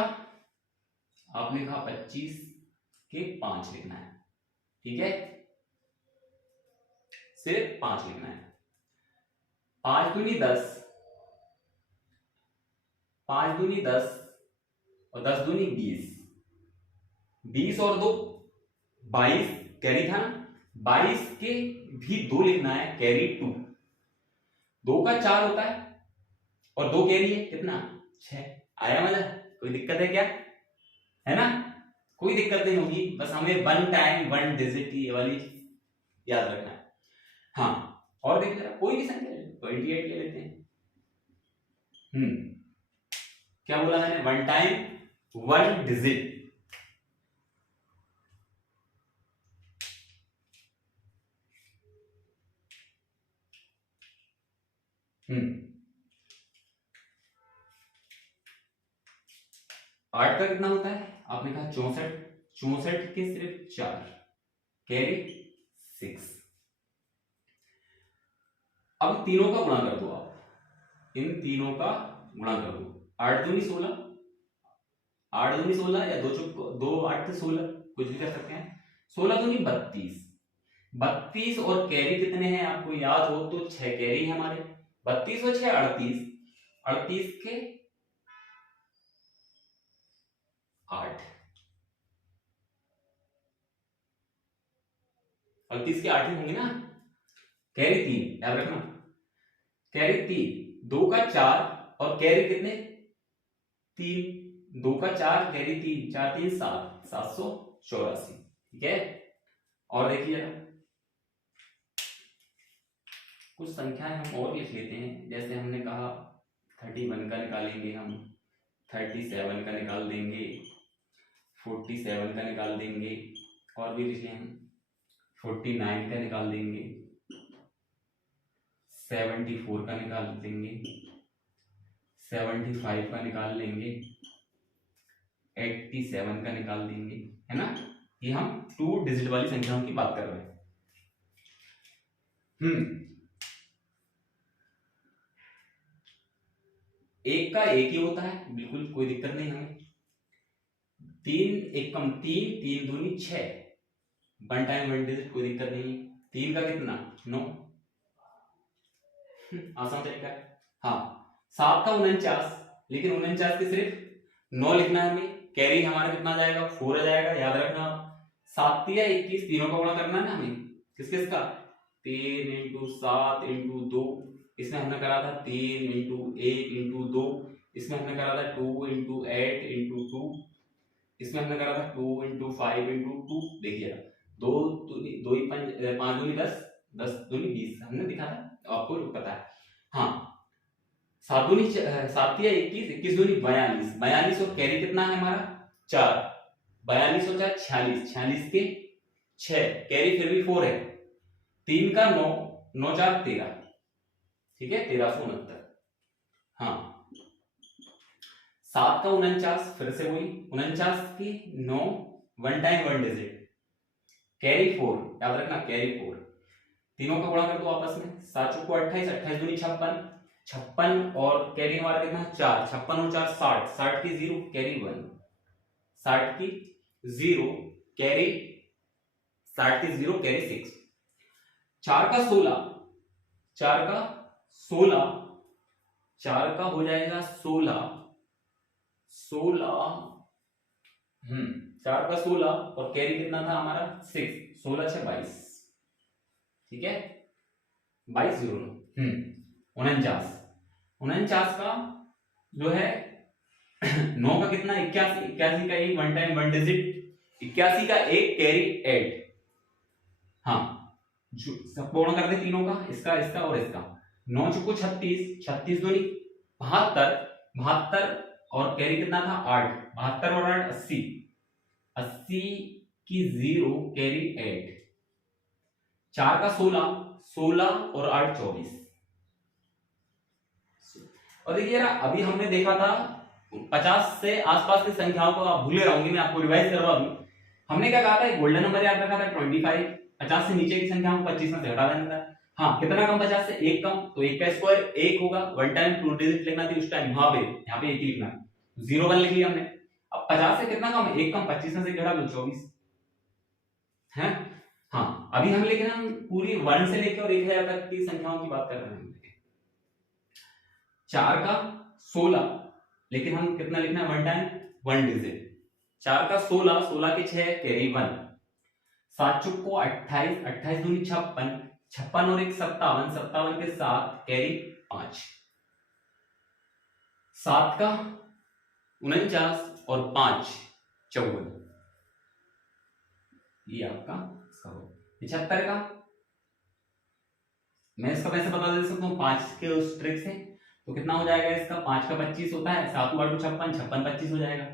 आपने कहा 25 के 5 लिखना है। ठीक है, सिर्फ 5 लिखना है, 5 दूनी 10, 5 दूनी 10 और 10 दूनी 20, 20 और 2 22 कैरी था ना, 22 के भी 2 लिखना है, कैरी 2, 2 का 4 होता है और 2 कैरी है, कितना 6। आया मजा? कोई दिक्कत है क्या? है ना, कोई दिक्कत नहीं होगी, बस हमें 1 टाइम 1 डिजिट ये वाली याद रखना है। हाँ, और देख लेना कोई भी संख्या 28 ले लेते हैं। क्या बोला मैंने? 1 टाइम 1 डिजिट। आठ का कितना होता है? आपने कहा 64, 64 के सिर्फ 4, कैरी 6। अब तीनों का गुणा कर दो आप, इन तीनों का गुणा कर दो। 8 दूनी 16, 8 दूनी 16 या 2 8 16, कुछ भी कर सकते हैं। 16 दूनी 32, 32 और कैरी कितने हैं आपको याद हो तो 6 कैरी है हमारे, 32 और 6 38, 38 के 8, 38 के 8 ही होंगे ना। कैरी 3 याद रखना, कैरी 3, 2 का 4 और कैरी कितने 3, 2 का 4 कैरी 3, 4 3 7, 784। ठीक है, और देखिए जरा कुछ संख्याएं हम और लिख लेते हैं। जैसे हमने कहा 31 का निकालेंगे हम, 37 का निकाल देंगे, 47 का निकाल देंगे, और भी लिख लें हम 49 का निकाल देंगे, 74 का निकाल देंगे, 75 का निकाल लेंगे, 87 का निकाल देंगे, है ना। ये हम 2 डिजिट वाली संख्याओं की बात कर रहे हैं। एक का एक ही होता है, बिल्कुल कोई दिक्कत नहीं हमें। 3 एक कम 3, 3 दूनी 6, 1 टाइम 1 डिजिट, कोई दिक्कत नहीं। 3 का कितना 9, आसान तरीका है। हाँ, 7 का 49, लेकिन 49 के सिर्फ 9 लिखना है हमें, कैरी हमारा कितना जाएगा 4 आ जाएगा, याद रखना। 7 या 21 तीनों का गुणा करना है ना हमें, किस किस का 3 × 7 × 2, इसमें हमने करा था 3 × 1 × 2, इसमें हमने करा था 2 × 8 × 2, इसमें हमने करा था 2 × 5 × 2। देखिए 2 2 5 दूनी 10, 10 दूनी 20 हमने दिखा था, आपको पता है। हाँ, 7 दूनी 7 या 21, 21 दूनी 42, 42 और कैरी कितना है हमारा 4, 42 और 4 46, 46 के 6, कैरी फिर भी 4 है। 3 का 9, 9 4 13, ठीक है 1369। हाँ, 7 का 49, फिर से वही 49 की 9, 1 टाइम 1 डिजिट, कैरी 4, याद रखना कैरी 4। तीनों का गुणा कर दो आपस में, 7 चौको 28, 28 दूनी 56, 56 और कैरी हमारा कितना 4, 56 और 4 60, 60 की 0 कैरी 1, 60 की 0 कैरी 60 की 0 कैरी 6। 4 का 16, 4 का 16, 4 का हो जाएगा 16, 16 4 का 16 और कैरी कितना था हमारा 6, 16 6 22, ठीक है 22 0 49, 49 का जो है 9 का कितना 81, 81 का एक 1 टाइम 1 डिजिट, 81 का एक कैरी 8। हाँ, सब गुणा कर दे तीनों का, इसका इसका और इसका, 9 चौको 36, 36 दूनी 72, 72 और कैरी कितना था 8, 72 और 8 80, 80 की 0 कैरी 8। 4 का 16, 16 और 8 24। और देखिए यार, अभी हमने देखा था 50 से आसपास की संख्याओं को आप भूले रहोगे, मैं आपको रिवाइज करवा दूं। हमने क्या कहा था, एक गोल्डन नंबर याद रखा था 25, 50 से नीचे की संख्याओं को 25 में से हटा देना था। हाँ, कितना कम 50 से, एक कम, तो एक का स्क्वायर 1 होगा, 1 टाइम 2 डिजिट लिखना थी उस टाइम, यहाँ पे 1 ही लिखना है, 0 1 लिख लिया हमने। अब 50 से कितना कम, एक कम, 25 में से घटा दो 24 है। हाँ, अभी हम लिख रहे हैं पूरी 1 से लेकर और 1000 तक की संख्याओं की बात कर रहे हैं। 4 का 16, लेकिन हम कितना लिखना है, 1 टाइम 1 डिजिट। 4 का 16, 16 के 6 कैरी 1, 7 चुक को 28, 28 दूनी 56, 56 और 1 57, 57 के 7 कैरी 5, 7 का 49 और 5 54, ये आपका 75 का। मैं इसका वैसे बता दे सकता हूँ 5 के उस ट्रिक से, तो कितना हो जाएगा इसका, 5 का 25 होता है, 7 8 56, 56 25 हो जाएगा,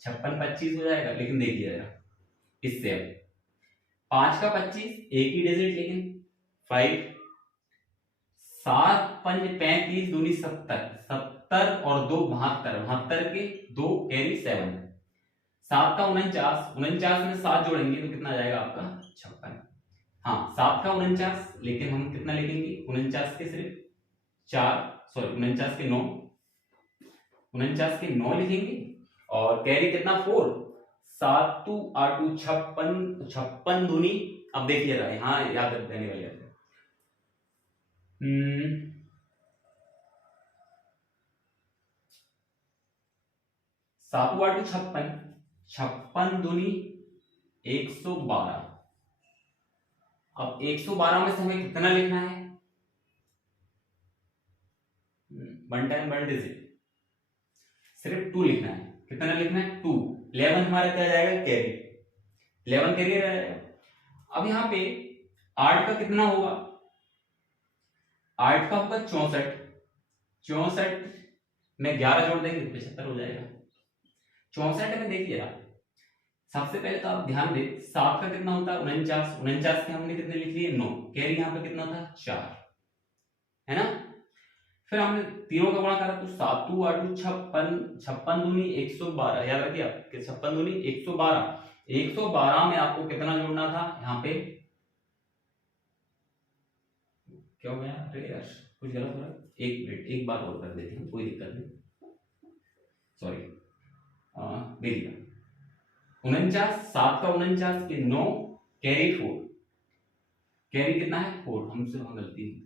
56 25 हो जाएगा। लेकिन देखिए जरा इससे, अब 5 का 25 एक ही डिजिट, लेकिन 5, 7 5 35 दूनी 70, 70 और 2 72, 72 के 2 कैरी 7, 7 का 49, 49 में 7 जोड़ेंगे तो कितना आ जाएगा आपका 56। हाँ 7 का 49, लेकिन हम कितना लिखेंगे, 49 के सिर्फ 4, सॉरी 49 के 9, 49 के 9 लिखेंगे और कैरी कितना 4, 7 8 56, 56 दूनी, अब देखिए रहा यहाँ याद रहने वाली है, 7 8 56, 56 दूनी 112। अब 112 में से हमें कितना लिखना है, 1 टाइम 1 डिजिट, सिर्फ 2 लिखना है। कितना लिखना है 2, 11 हमारा क्या जाएगा कैरी, 11 कैरी रहेगा। अब यहाँ पे 8 का कितना होगा, 8 का होगा 64, 64 में 11 जोड़ देंगे 75 हो जाएगा। 64 में देखिए आप, सबसे पहले तो आप ध्यान दें 7 का कितना होता है 49, 49 के हमने कितने लिख लिए 9, कैरी यहाँ पे कितना था 4, है ना। फिर हमने तीनों का गुणा करा तो 7 8 56, 56 दूनी 112, याद रखिए आप 56 दूनी 112, 112 में आपको कितना जोड़ना था, यहाँ पे क्या हो गया, अरे यार कुछ गलत हो रहा है, एक मिनट एक बार और कर देते हैं, कोई दिक्कत नहीं, सॉरी। देखिए 49, 7 का 49 के 9 कैरी 4, कैरी कितना है 4, हमसे वहां गलती है,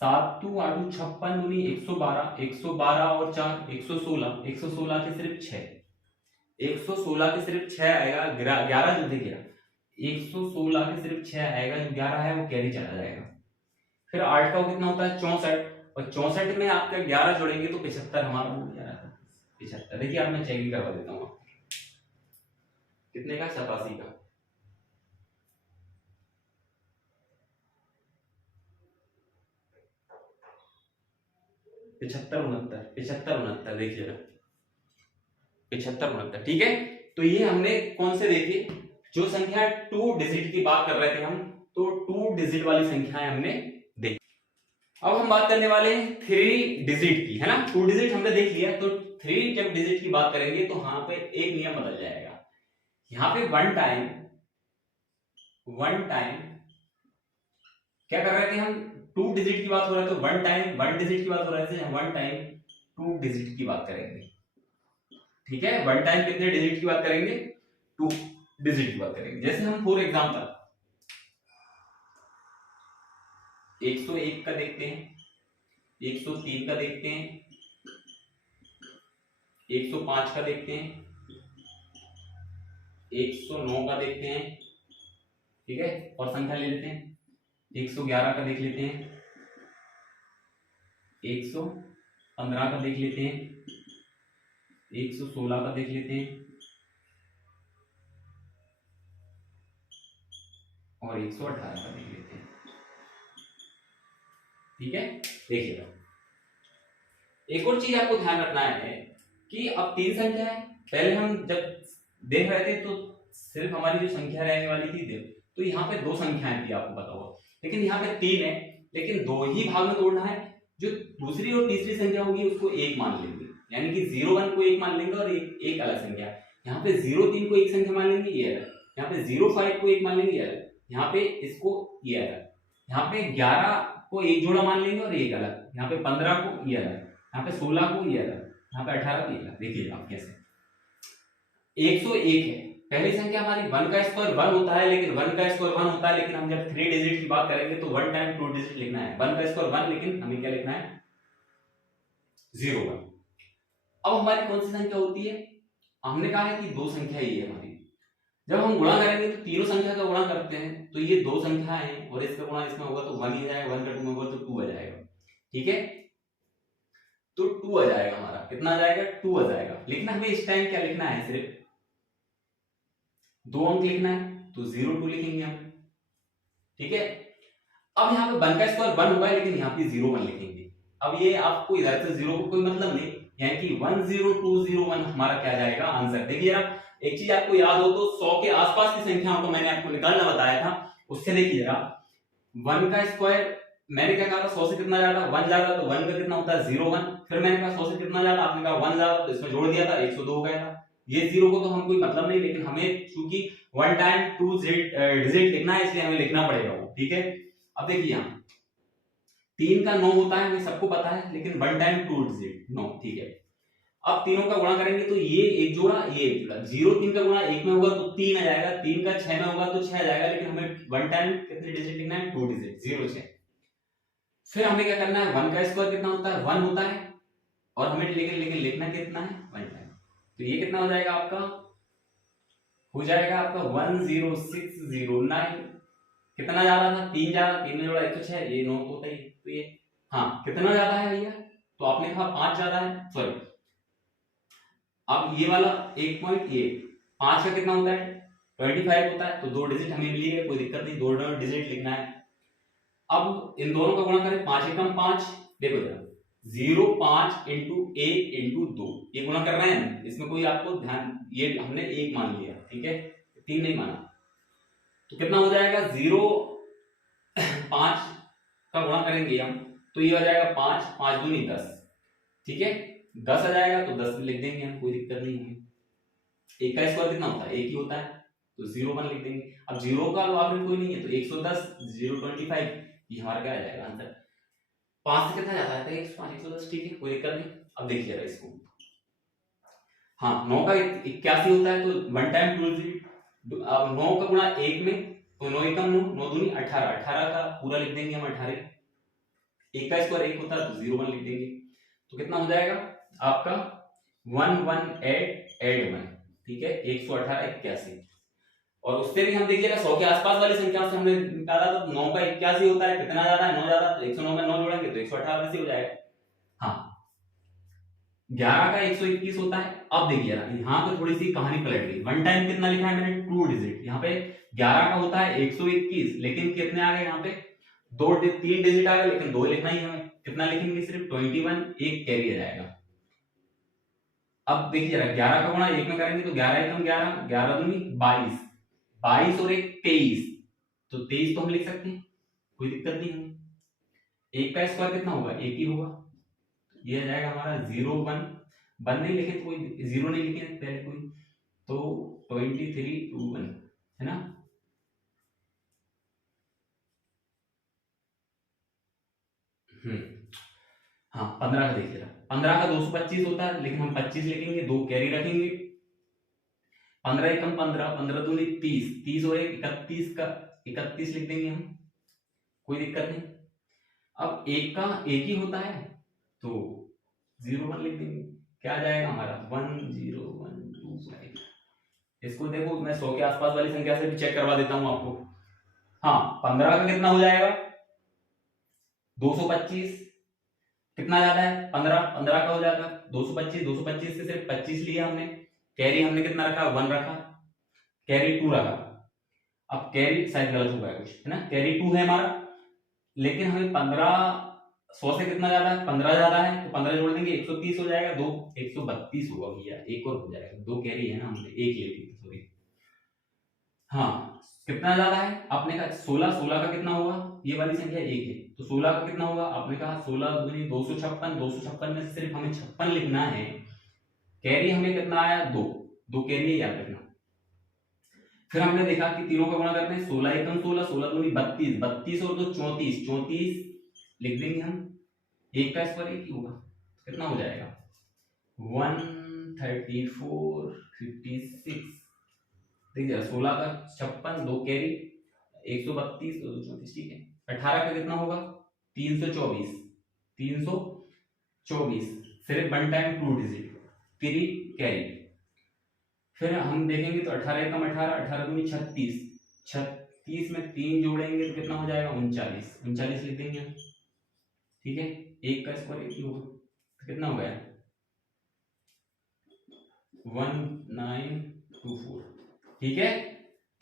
7 8 56 दूनी 112, 112 और 4 116, 116 के सिर्फ 6, 116 के सिर्फ 6 आएगा, 11 जो देखिएगा 116 के सिर्फ 6 आएगा, जो 11 है वो कैरी चला जाएगा। फिर 8 का कितना होता है 64, और 64 में आपका 11 जोड़ेंगे तो 75 हमारा हो गया, 75। देखिए आप मैं चेक भी करवा देता हूँ, कितने का 87 का, पिछहत्तर उनहत्तर, देखिएगा 75 69, ठीक है। तो ये हमने कौन से देखिए, जो संख्या 2 डिजिट की बात कर रहे थे हम, तो 2 डिजिट वाली संख्याएं हमने देखी। अब हम बात करने वाले हैं 3 डिजिट की, है ना। 2 डिजिट हमने देख लिया, तो 3 जब डिजिट की बात करेंगे तो यहाँ पे एक नियम बदल जाएगा। यहाँ पे वन टाइम क्या कर रहे थे हम, 2 डिजिट की बात हो रहा है तो वन टाइम 1 डिजिट की बात हो रहा है, वन टाइम 2 डिजिट की बात करेंगे, ठीक है। वन टाइम कितने डिजिट की बात करेंगे, 2 डिजिट की बात करेंगे। जैसे हम फॉर एग्जांपल 101 का देखते हैं, 103 का देखते हैं, 105 का देखते हैं, 109 का देखते हैं, ठीक है। और संख्या ले लेते हैं, 111 का देख लेते हैं, 115 का देख लेते हैं, 116 का देख लेते हैं और 118 का देख लेते हैं, ठीक है। देखिएगा एक और चीज आपको ध्यान रखना है कि अब 3 संख्या है, पहले हम जब देख रहे थे तो सिर्फ हमारी जो संख्या रहने वाली थी, तो यहाँ पे 2 संख्याएं थी आपको पता होगा, लेकिन यहाँ पे 3 है, लेकिन 2 ही भाग में तोड़ना है। जो दूसरी और तीसरी संख्या होगी उसको 1 मान लेंगे, यानी कि 0 1 को 1 मान लेंगे और एक अलग संख्या। यहाँ पे 0 3 को एक संख्या मान लेंगे, ये अलग। यहाँ पे 0 5 को 1 मान लेंगे, ये अलग। यहाँ पे इसको ये अलग। यहाँ पे 11 को एक जोड़ा मान लेंगे और एक अलग। यहाँ पे 15 को ये अलग, यहाँ पे 16 को ये अलग, यहाँ पे 18 को ये अलग। देखिए आप कैसे 101 है, पहली संख्या हमारी 1 का स्क्वायर 1 होता है, लेकिन 1 का स्क्वायर 1 होता है, लेकिन हम जब 3 डिजिट की बात करेंगे तो 1 टाइम 2 डिजिट लिखना है। 1 का स्क्वायर 1, लेकिन हमें क्या लिखना है 0 1। अब हमारी कौन सी संख्या होती है? हमने कहा है कि दो संख्या ही है हमारी। जब हम गुणा करेंगे तो तीनों संख्या का गुणा करते हैं, तो ये दो संख्या है और इसका गुणा इसमें होगा तो 1 ही आ जाएगा, 1 का 2 में होगा तो 2 आ जाएगा। ठीक है, तो 2 आ जाएगा हमारा। कितना आ जाएगा? 2 आ जाएगा। लेकिन हमें इस टाइम क्या लिखना है? सिर्फ 2 अंक लिखना है, तो 02 लिखेंगे हम। ठीक है, अब यहाँ पे 1 का स्क्वायर 1 होगा, लेकिन यहाँ पे 01 लिखेंगे। अब ये आपको इधर से 0 को कोई मतलब नहीं, यानी कि 10201 हमारा क्या जाएगा? आंसर। देखिए जरा, एक चीज आपको याद हो तो 100 के आसपास की संख्याओं को मैंने आपको निकालना बताया था, उससे देखिए जरा, 1 का स्क्वायर मैंने क्या कहा था? 100 से कितना ज्यादा? 1 ज्यादा, तो 1 का कितना होता है? 01। फिर मैंने कहा 100 से कितना ज्यादा? आपने कहा 1 ज्यादा, तो इसमें जोड़ दिया था, 102 हो गया था। ये 0 को तो हम कोई मतलब नहीं, लेकिन हमें चूंकि 1 टाइम 2 डिजिट लिखना है, इसलिए हमें लिखना पड़ेगा वो। ठीक है, अब देखिए यहाँ 3 का 9 होता है, हमें सबको पता है, लेकिन 1 टाइम 2 डिजिट 9। ठीक है, अब तीनों का गुणा करेंगे तो ये एक जोड़ा, ये एक जोड़ा। 0 3 का गुणा 1 में होगा तो 3 आ जाएगा, 3 का 6 में होगा तो 6 आ जाएगा, लेकिन हमें 1 टाइम कितने डिजिट लिखना है? 2 डिजिट, 0 6। फिर हमें क्या करना है? 1 का स्क्वायर कितना होता है? 1 होता है, और हमें लेकिन लिखना कितना है? 1 टाइम। तो ये कितना हो जाएगा आपका? हो जाएगा आपका 10609। कितना ज्यादा था? 3 ज्यादा, 3 में जोड़ा 106, ये 9 तो होता ही। तो ये हाँ, कितना ज्यादा है भैया? तो आपने कहा 5 ज्यादा है, सॉरी। अब ये वाला 1 ये 5 का कितना होता है? 25 होता है, तो 2 डिजिट हमें मिली है, कोई दिक्कत नहीं, 2 डिजिट लिखना है। अब इन दोनों का गुणा करें, 5 एकम 5। देखो जरा, 0 5 इंटू 1 इंटू 2, ये गुणा कर रहे हैं, इसमें कोई आपको ध्यान, ये हमने 1 मान लिया। ठीक है, 3 नहीं माना, तो कितना हो जाएगा? 0 5 का गुणा करेंगे हम, तो ये हो जाएगा 5 5 दूनी 10। ठीक है, 10 आ जाएगा, तो 10 लिख देंगे हम, कोई दिक्कत नहीं है। 1 का स्क्वायर कितना होता है? 1 ही होता है, तो 01 लिख देंगे। अब 0 का आगे कोई नहीं है, तो 110 025, ये हमारा क्या आ जाएगा? आंसर। 5 से कितना जाता है? 105 110। ठीक है, कोई दिक्कत नहीं। अब देखिएगा इसको, हाँ 9 का 81 होता है, तो 1 टाइम 2 डिजिट। अब 9 का गुणा 1 में, तो 9 एकम 9 9 दूनी 18, 18 का पूरा लिख देंगे हम 18। 1 का स्क्वायर 1 होता है, तो 01 लिख देंगे। तो कितना हो जाएगा आपका? 11881। ठीक है, 118 81। और उससे भी हम देखिएगा 100 के आसपास वाली संख्या से हमने निकाला, तो 9 का 81 होता है, कितना ज्यादा है? 9 ज्यादा, तो 109 में 9 जोड़ेंगे तो 118 से हो जाएगा। हाँ, 11 का 121 होता है। अब देखिए यहाँ पे थोड़ी सी कहानी पलट गई। 1 टाइम कितना लिखा है मैंने? 2 डिजिट। यहाँ पे 11 का होता है 121, लेकिन कितने आ गए यहाँ पे? 3 डिजिट आ गए, लेकिन 2 लिखना ही हमें। कितना लिखेंगे? सिर्फ 21, एक कैरी आ जाएगा। अब देखिए जरा, 11 का गुणा 1 में करेंगे तो 11 एकम 11, 11 दूनी 22, 22 और 1 23, तो 23 तो हम लिख सकते हैं, कोई दिक्कत नहीं है। 1 का स्क्वायर कितना होगा? 1 ही होगा, ये आ जाएगा हमारा 01 1 नहीं लिखे, कोई 0 नहीं लिखे पहले कोई, तो 2321 है ना। हाँ 15 का देखिए, 15 का 225 होता है, लेकिन हम 25 लिखेंगे, 2 कैरी रखेंगे। 15 एकम 15, 15 दूनी 30, 30 और 1 31 का 31 लिख देंगे हम, कोई दिक्कत नहीं। अब 1 का 1 ही होता है, तो 01 लिख देंगे। क्या आ जाएगा हमारा? 10125। इसको देखो, मैं 100 के आसपास वाली संख्या से भी चेक करवा देता हूं आपको। हाँ, 15 का कितना हो जाएगा? 225। कितना ज्यादा है? 15 15 का हो जाएगा 225, 225 से सिर्फ 25 लिया हमने। कैरी हमने कितना रखा? 1 रखा, कैरी 2 रखा। अब कैरी शायद गलत हो गया कुछ, है ना, कैरी 2 है हमारा, लेकिन हमें 15 100 से कितना ज्यादा है? 15 ज्यादा है, तो 15 जोड़ देंगे, 130 हो जाएगा। 2 132 होगा भैया, एक और हो जाएगा, 2 कैरी है ना, हमने एक ले ली, सॉरी। हाँ, कितना ज्यादा है? आपने कहा 16, 16 का कितना होगा? ये वाली संख्या 1 है, तो 16 का कितना होगा? आपने कहा 16 दूनी 256, 256 में से सिर्फ हमें 56 लिखना है। कैरी हमें कितना आया? 2, 2 कैरी है, याद रखना। फिर हमने देखा कि तीनों का गुणा करते हैं, 16 एकम 16, 16 दूनी 32, 32 और 2 34, 34 लिख देंगे हम। 1 का स्क्वायर 1 ही होगा, कितना हो जाएगा? 13456। देखिए 16 का 56, 2 कैरी, 132 और 2 34, ठीक है। 18 का कितना होगा? 324, 324। सिर्फ 1 टाइम 2 डिजिट, कैरी कैरी। फिर हम देखेंगे तो 18 एकम 18, 18 दूनी 36, 36 में 3 जोड़ेंगे तो कितना हो जाएगा 39, 39 लिख देंगे हम, ठीक है। 1 का स्क्वायर 1 ही होगा, तो कितना हो गया 1924, ठीक है।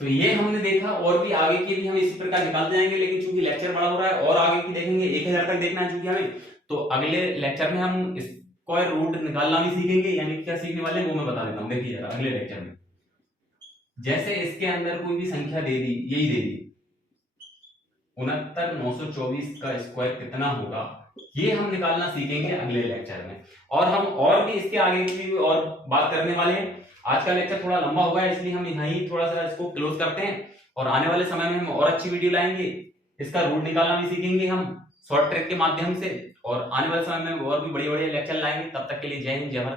तो ये हमने देखा, और भी आगे के भी हम इसी प्रकार निकालते जाएंगे, लेकिन चूंकि लेक्चर बड़ा हो रहा है और आगे की देखेंगे 1000 तक देखना है चूंकि हमें, तो अगले लेक्चर में हम स्क्वायर रूट निकालना भी सीखेंगे, यानी क्या सीखने वाले हैं वो मैं बता देता हूँ। देखिए जरा अगले लेक्चर में, जैसे इसके अंदर कोई भी संख्या दे दी, यही दे दी 69,924 का स्क्वायर कितना होगा, ये हम निकालना सीखेंगे अगले लेक्चर में। और हम और भी इसके आगे की और बात करने वाले हैं। आज का लेक्चर थोड़ा लंबा हो गया, इसलिए हम यहीं थोड़ा सा इसको क्लोज करते हैं, और आने वाले समय में हम और अच्छी वीडियो लाएंगे, इसका रूट निकालना भी सीखेंगे हम शॉर्ट ट्रिक के माध्यम से, और आने वाले समय में और भी बड़े बड़े लेक्चर लाएंगे। तब तक के लिए जय हिंद, जय भारत।